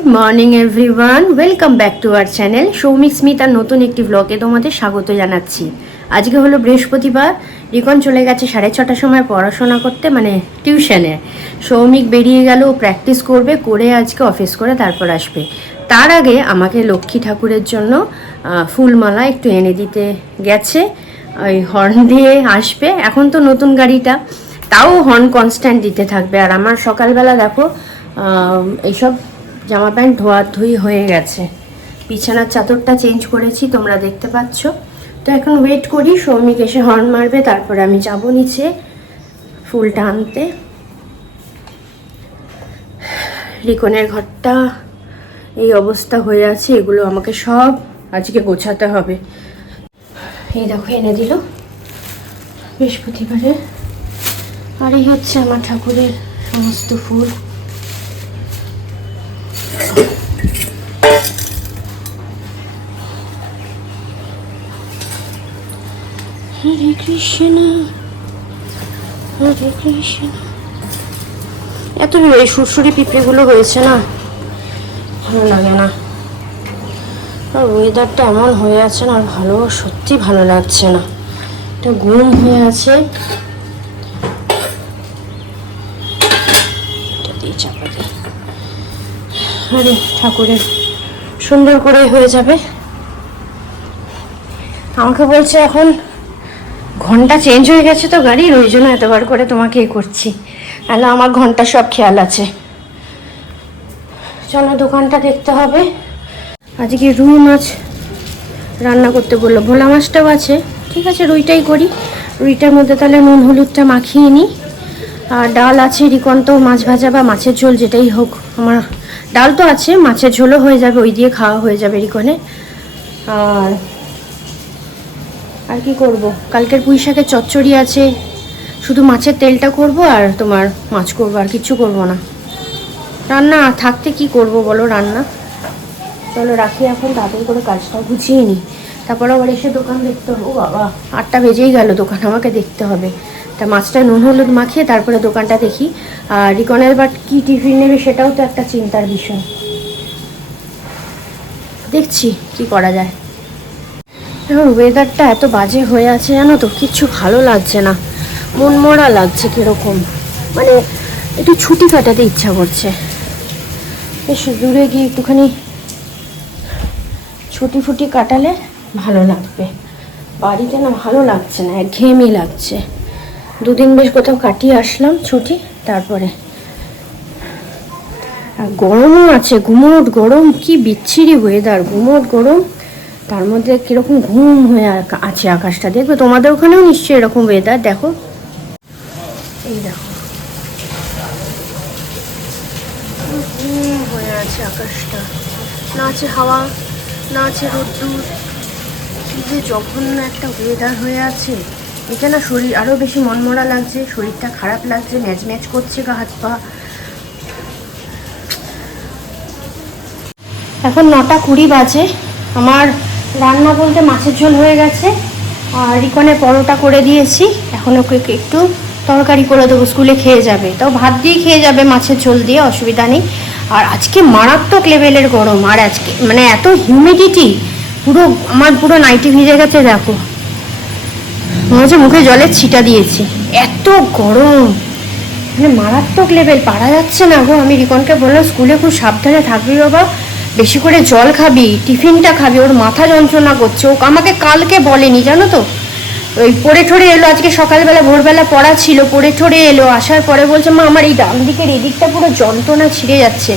Good morning everyone welcome back to our channel Soumik স্মিতার নতুন একটি ব্লগে তোমাদের স্বাগত জানাচ্ছি। আজকে হলো বৃহস্পতিবার। রিকন চলে গেছে সাড়ে ছটার সময় পড়াশোনা করতে মানে টিউশনে। সৌমিক বেরিয়ে গেল প্র্যাকটিস করবে, করে আজকে অফিস করে তারপর আসবে। তার আগে আমাকে লক্ষ্মী ঠাকুরের জন্য ফুলমালা একটু এনে দিতে গেছে। ওই হর্ন দিয়ে আসবে। এখন তো নতুন গাড়িটা। তাও হর্ন কনস্ট্যান্ট দিতে থাকবে। আর আমার সকালবেলা দেখো এইসব জামা প্যান্ট ধোয়া ধুই হয়ে গেছে। বিছানার চাদরটা চেঞ্জ করেছি, তোমরা দেখতে পাচ্ছ। তো এখন ওয়েট করি, সৌমিক এসে হর্ন মারবে, তারপরে আমি যাব নিচে ফুলটা আনতে। রিকনের ঘরটা, এই অবস্থা হয়ে আছে, এগুলো আমাকে সব আজকে গোছাতে হবে। এই দেখো, এনে দিল বৃহস্পতিবারে। আর এই হচ্ছে আমার ঠাকুরের সমস্ত ফুল। হরে কৃষ্ণ হরে কৃষ্ণ। এত এই সুরসুরি পিঁপড়েগুলো হয়েছে না? ভালো লাগে না। আর ওয়েদারটা এমন হয়ে আছে না ভালো, সত্যি ভালো লাগছে না। এটা ঘুম হয়ে আছে। চাপা দিই আরে ঠাকুরের, সুন্দর করে হয়ে যাবে। আমাকে বলছে এখন ঘণ্টা চেঞ্জ হয়ে গেছে তো গাড়ির ওই জন্য এতবার করে তোমাকে করছি। তাহলে আমার ঘণ্টা সব খেয়াল আছে। চলো দোকানটা দেখতে হবে। আজকে রুই মাছ রান্না করতে বলল। ভোলা মাছটাও আছে। ঠিক আছে, রুইটাই করি। রুইটার মধ্যে তাহলে নুন, হলুদটা মাখিয়ে নিই। আর ডাল আছে, রিকন্ত, মাছ ভাজা বা মাছের ঝোল, যেটাই হোক। আমার ডাল তো আছে, মাছের ঝোলও হয়ে যাবে, ওই দিয়ে খাওয়া হয়ে যাবে রিকনে। আর আর কি করব? কালকের পুঁই শাকের চচ্চড়ি আছে। শুধু মাছের তেলটা করব আর তোমার মাছ করব, আর কিছু করব না। রান্না, থাকতে কি করব বলো রান্না? চলো রাখি এখন, তাড়াতাড়ি করে কাজটা গুছিয়ে নিই তারপর আবার এসে দোকান দেখতে হবে। ও বাবা, আটটা বেজেই গেল, দোকান আমাকে দেখতে হবে। তা মাছটা নুন, হলুদ মাখিয়ে তারপরে দোকানটা দেখি। আর রিকনের বাট কি টিফিন নেবে সেটাও তো একটা চিন্তার বিষয়। দেখছি কি করা যায়। এখন ওয়েদারটা এত বাজে হয়ে আছে জানো তো? কিচ্ছু ভালো লাগছে না। মন মরা লাগছে কীরকম। মানে একটু ছুটি কাটাতে ইচ্ছা করছে। বেশ, দূরে গিয়ে একটুখানি ছুটি ফুটি কাটালে ভালো লাগবে। বাড়িতে না ভালো লাগছে না ঘেমি লাগছে। দুদিন বেশ কোথাও কাটিয়ে আসলাম ছুটি, তারপরে। আর গরমও আছে গুমোট গরম, কি বিচ্ছিরি ওয়েদার গুমোট গরম। তার মধ্যে কীরকম ঘুম হয়ে আছে আকাশটা? দেখবে তোমাদের ওখানেও নিশ্চয়ই এরকম ওয়েদার দেখো। এই দেখো। হয়ে আছে আকাশটা। না আছে হাওয়া, না আছে রোদ্দুর। একটা ওয়েদার হয়ে আছে। শরীর আরও বেশি মনমরা লাগছে, শরীরটা খারাপ লাগছে, ম্যাচ ম্যাচ করছে গা, হাত পা। এখন নটা কুড়ি বাজে। আমার রান্না বলতে মাছের ঝোল হয়ে গেছে। আর রিকনে পরোটা করে দিয়েছি। এখন ওকে একটু তরকারি করে দেবো, স্কুলে খেয়ে যাবে। তাও ভাত দিয়ে খেয়ে যাবে মাছের ঝোল দিয়ে, অসুবিধা নেই। আর আজকে মারাত্মক লেভেলের গরম। আর আজকে মানে এত হিউমিডিটি পুরো আমার পুরো নাইটি ভিজে গেছে, দেখো। মনে হচ্ছে মুখে জলের ছিটা দিয়েছি। এত গরম। মানে মারাত্মক লেভেল। পারা যাচ্ছে না গো। আমি রিকনকে বললাম, স্কুলে খুব সাবধানে থাকবি বাবা। বেশি করে জল খাবি, টিফিনটা খাবি, ওর মাথা যন্ত্রণা করছে। ও আমাকে কালকে বলেনি, জানো তো? ওই পড়ে ঠরে এলো, আজকে সকালবেলা ভোরবেলা পড়া ছিল, পড়ে ঠরে এলো, আসার পরে বলছে, মা, আমার এই ডান দিকের এদিকটা পুরো যন্ত্রণা ছিঁড়ে যাচ্ছে।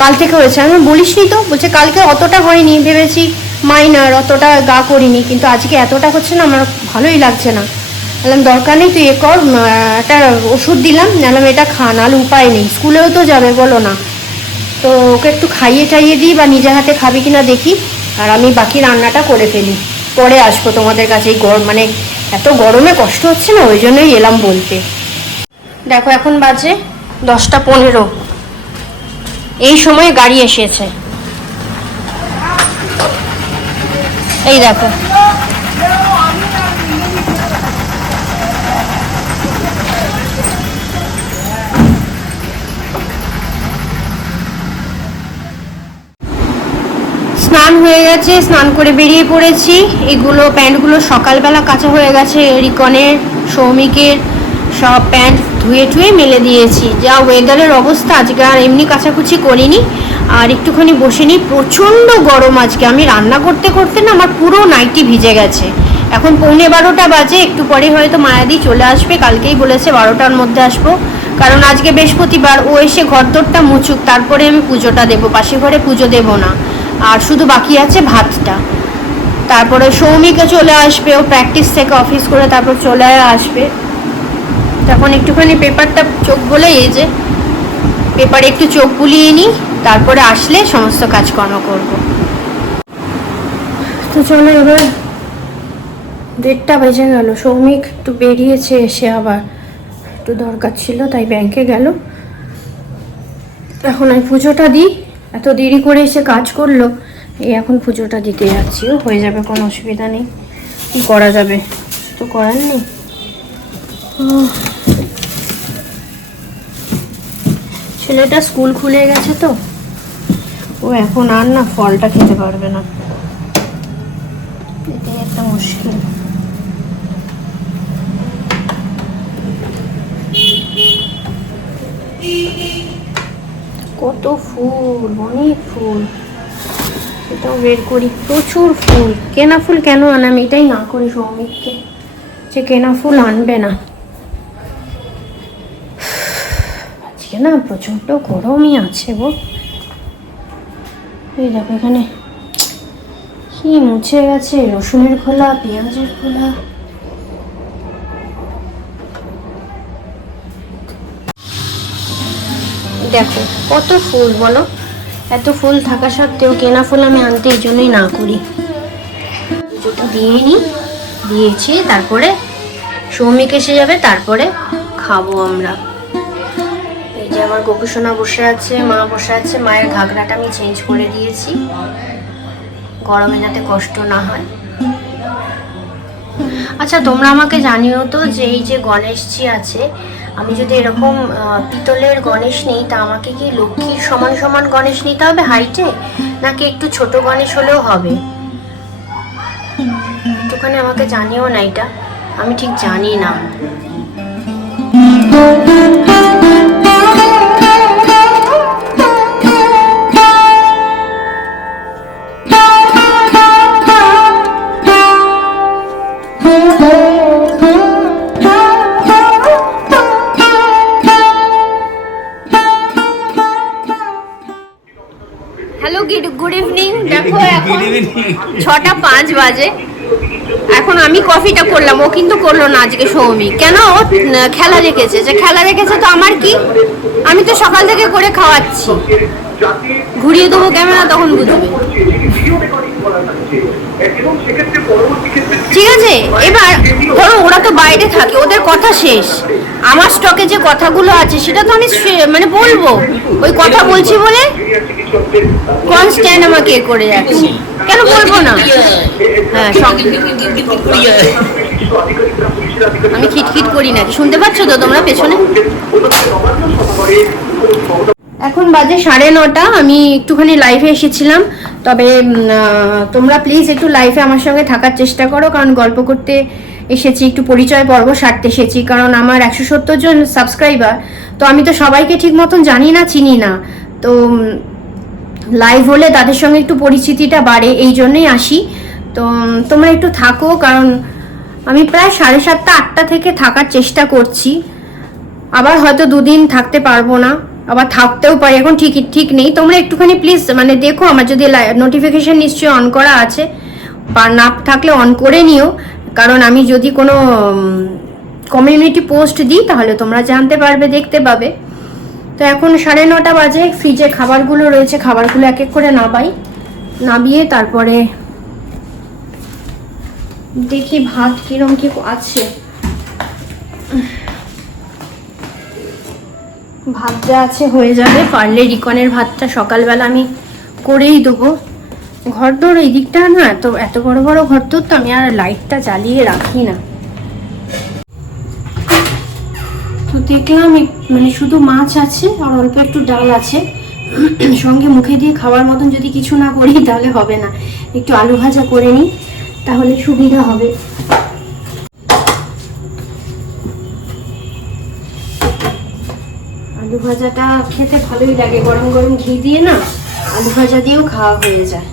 কাল থেকে হয়েছে। আমি বলিসনি তো, বলছে, কালকে অতটা হয়নি, ভেবেছি মাইনার অতটা গা করিনি, কিন্তু আজকে এতটা হচ্ছে না, আমার ভালোই লাগছে না। বললাম, দরকার নেই, তুই এ কর একটা ওষুধ দিলাম, বললাম, এটা খা, নাহলে উপায় নেই, স্কুলেও তো যাবে, বলো না। তো ওকে একটু খাইয়ে টাইয়ে দিই বা নিজে হাতে খাবি কিনা দেখি। আর আমি বাকি রান্নাটা করে ফেলি। পরে আসব তোমাদের কাছে। এই গরম মানে এত গরমে কষ্ট হচ্ছে না, ওই জন্যই এলাম বলতে। দেখো, এখন বাজে দশটা পনেরো। এই সময় গাড়ি এসেছে। এই দেখো। হয়ে গেছে, স্নান করে বেরিয়ে পড়েছি। এগুলো প্যান্টগুলো সকালবেলা কাঁচা হয়ে গেছে রিকনের সৌমিকের সব প্যান্ট ধুয়ে টুয়ে মেলে দিয়েছি। যা ওয়েদারের অবস্থা, আজকে আর এমনি কাচাকুচি করিনি। আর একটুখানি বসে নিই। প্রচণ্ড গরম আজকে। আমি রান্না করতে করতে না আমার পুরো নাইটি ভিজে গেছে। এখন পৌনে বারোটা বাজে, একটু পরে হয়তো মায়াদি চলে আসবে। কালকেই বলেছে বারোটার মধ্যে আসব। কারণ আজকে বৃহস্পতিবার ও এসে ঘরদোরটা মুছুক, তারপরে আমি পুজোটা দেবো। পাশে ঘরে পুজো দেবো না। আর শুধু বাকি আছে ভাতটা। তারপরে সৌমিকে চলে আসবে, ও প্র্যাকটিস থেকে অফিস করে তারপর চলে আসবে। তখন একটুখানি পেপারটা চোখ বলে এই যে, পেপারে একটু চোখ বুলিয়ে নিই, তারপরে আসলে সমস্ত কাজকর্ম করব। তো চলো এবার দেড়টা বেজে গেল, সৌমিক একটু বেরিয়েছে এসে আবার একটু দরকার ছিল, তাই ব্যাংকে গেল। এখন আমি পুজোটা দিই। এত দেরি করে এসে কাজ করল, এই এখন পুজোটা দিতে যাচ্ছি। হয়ে যাবে, কোনো অসুবিধা নেই। করা যাবে? তো করার নেই। ছেলেটা স্কুল খুলে গেছে তো। ও এখন আর না ফলটা খেতে পারবে না। এটাই একটা মুশকিল। কত ফুল, অনেক ফুল। এটাও বের করি, প্রচুর ফুল। কেনা ফুল কেন আনাম? এটাই না করি সৌমিককে। যে কেনা ফুল আনবে না। আজকে না প্রচণ্ড গরমই আছে গো। এই দেখো এখানে কি মুছে গেছে? রসুনের খোলা, পেঁয়াজের খোলা। দেখো, কত ফুল বলো। এত ফুল থাকা সত্ত্বেও কেনা ফুল আমি আনতে এই জন্যই না করি। পুজোটা দিয়ে দিয়েছি, তারপরে সৌমিক এসে যাবে, তারপরে খাব আমরা। এই যে আমার গোপুসোনা বসে আছে, মা বসে আছে, মায়ের ঘাগরাটা আমি চেঞ্জ করে দিয়েছি। গরমে যাতে কষ্ট না হয়। আচ্ছা তোমরা আমাকে জানিও তো যে এই যে গণেশজি আছে আমি যদি এরকম পিতলের গণেশ নিই, তা আমাকে কি লক্ষ্মীর সমান সমান গণেশ নিতে হবে হাইটে? নাকি একটু ছোট গণেশ হলেও হবে? একটুখানি আমাকে জানিও না এটা। আমি ঠিক জানি না। হ্যালো গুড ইভিনিং দেখো এখন ছটা পাঁচ বাজে। এখন আমি কফিটা করলাম ও কিন্তু করল না আজকে সৌমি। কেন? ও খেলা রেখেছে যে খেলা রেখেছে তো আমার কি? আমি তো সকাল থেকে করে খাওয়াচ্ছি। ঘুরিয়ে দেবো ক্যামেরা তখন বুঝবে। ঠিক আছে এবার ধরো ওরা তো বাইরে থাকে ওদের কথা শেষ। আমার স্টকে যে কথাগুলো আছে সেটা তো আমি মানে বলব। ওই কথা বলছি বলে কনস্ট্যান্ট আমাকে এ করে যাচ্ছে। কেন বলব না? হ্যাঁ আমি খিটখিট করি নাকি? শুনতে পাচ্ছ তো তোমরা পেছনে? এখন বাজে সাড়ে নটা, আমি একটুখানি লাইভে এসেছিলাম। তবে তোমরা প্লিজ একটু লাইভে আমার সঙ্গে থাকার চেষ্টা করো, কারণ গল্প করতে এসেছি, একটু পরিচয় পর্ব সারতে এসেছি, কারণ আমার একশো সত্তর জন সাবস্ক্রাইবার তো আমি তো সবাইকে ঠিক মতন জানি না, চিনি না। তো লাইভ হলে তাদের সঙ্গে একটু পরিচিতিটা বাড়ে, এই জন্যই আসি। তো তোমরা একটু থাকো, কারণ আমি প্রায় সাড়ে সাতটা, আটটা থেকে থাকার চেষ্টা করছি। আবার হয়তো দুদিন থাকতে পারব না। আবার থাকতেও পারি। এখন ঠিক ঠিক নেই। তোমরা একটুখানি প্লিজ মানে দেখো, আমার যদি নোটিফিকেশান নিশ্চয়ই অন করা আছে। বা না থাকলে অন করে নিও। কারণ আমি যদি কোনো কমিউনিটি পোস্ট দিই, তাহলে তোমরা জানতে পারবে, দেখতে পাবে। তো এখন সাড়ে নটা বাজে ফ্রিজে খাবারগুলো রয়েছে, খাবারগুলো এক এক করে নাবাই। নাবিয়ে তারপরে দেখি ভাত কিরম কি আছে। ভাত যা আছে, হয়ে যাবে। পারলে রিকনের ভাতটা সকালবেলা আমি করেই দেবো। ঘরদোর এই দিকটা না, এত এত বড় বড় ঘরদোর তো আমি আর লাইটটা জ্বালিয়ে রাখি না। তো দেখলাম মানে শুধু মাছ আছে আর অল্প একটু ডাল আছে। সঙ্গে মুখে দিয়ে খাওয়ার মতন যদি কিছু না করি, তাহলে হবে না। একটু আলু ভাজা করে নিই, তাহলে সুবিধা হবে। ভাজাটা খেতে ভালোই লাগে। গরম গরম ঘি দিয়ে না আলু ভাজা দিয়েও খাওয়া হয়ে যায়।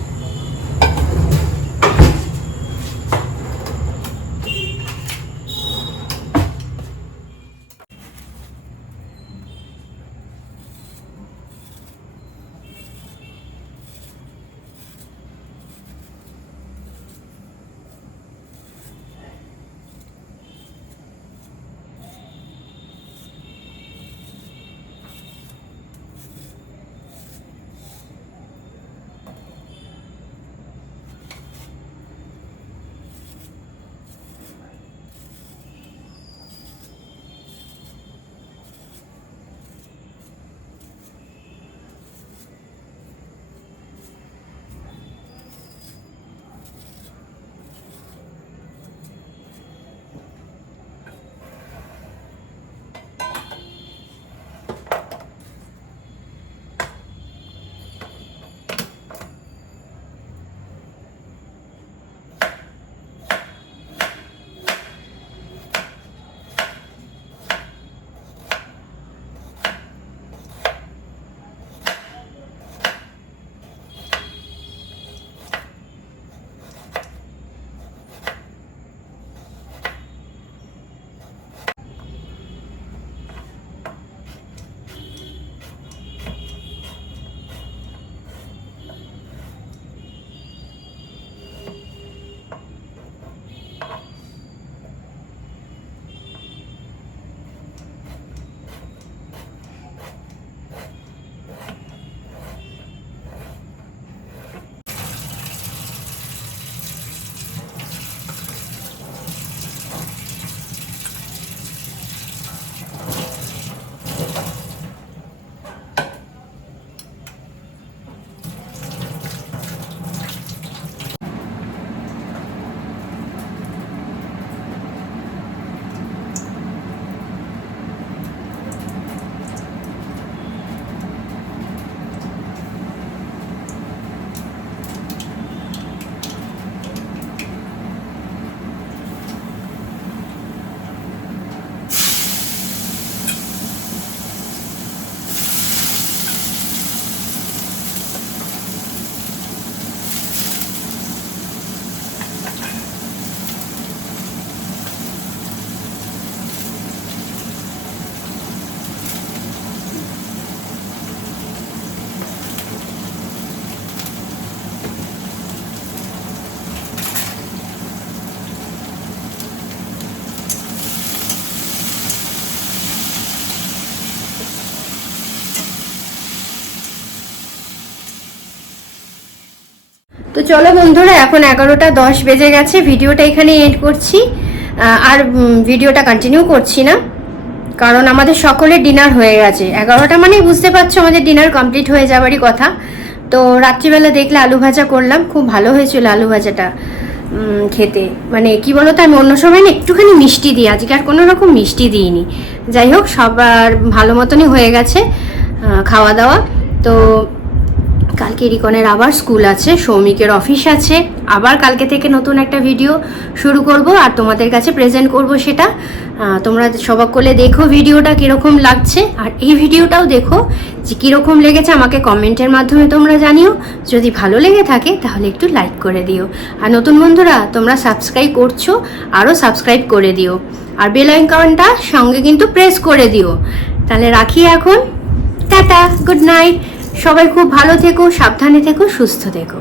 চলো বন্ধুরা, এখন এগারোটা দশ বেজে গেছে। ভিডিওটা এখানে এড করছি। আর ভিডিওটা কন্টিনিউ করছি না। কারণ আমাদের সকলের ডিনার হয়ে গেছে। এগারোটা মানে বুঝতে পারছ আমাদের ডিনার কমপ্লিট হয়ে যাওয়ারই কথা। তো রাত্রিবেলা দেখলে আলু ভাজা করলাম। খুব ভালো হয়েছিল আলু ভাজাটা খেতে। মানে কি বলতো, আমি অন্য সময় না একটুখানি মিষ্টি দিই। আজকে আর কোনো রকম মিষ্টি দিইনি। যাই হোক, সবার ভালো মতনই হয়ে গেছে খাওয়া দাওয়া। তো কালকে রিকনের আবার স্কুল আছে, সৌমিকের অফিস আছে। আবার কালকে থেকে নতুন একটা ভিডিও শুরু করব আর তোমাদের কাছে প্রেজেন্ট করব সেটা। তোমরা সবাক করলে দেখো ভিডিওটা কীরকম লাগছে। আর এই ভিডিওটাও দেখো যে কীরকম লেগেছে, আমাকে কমেন্টের মাধ্যমে তোমরা জানিও। যদি ভালো লেগে থাকে, তাহলে একটু লাইক করে দিও। আর নতুন বন্ধুরা, তোমরা সাবস্ক্রাইব করছ আরও সাবস্ক্রাইব করে দিও। আর বেল আইকনটা সঙ্গে কিন্তু প্রেস করে দিও। তাহলে রাখি এখন। টাটা গুড নাইট সবাই খুব ভালো থেকো সাবধানে থেকো সুস্থ থেকো।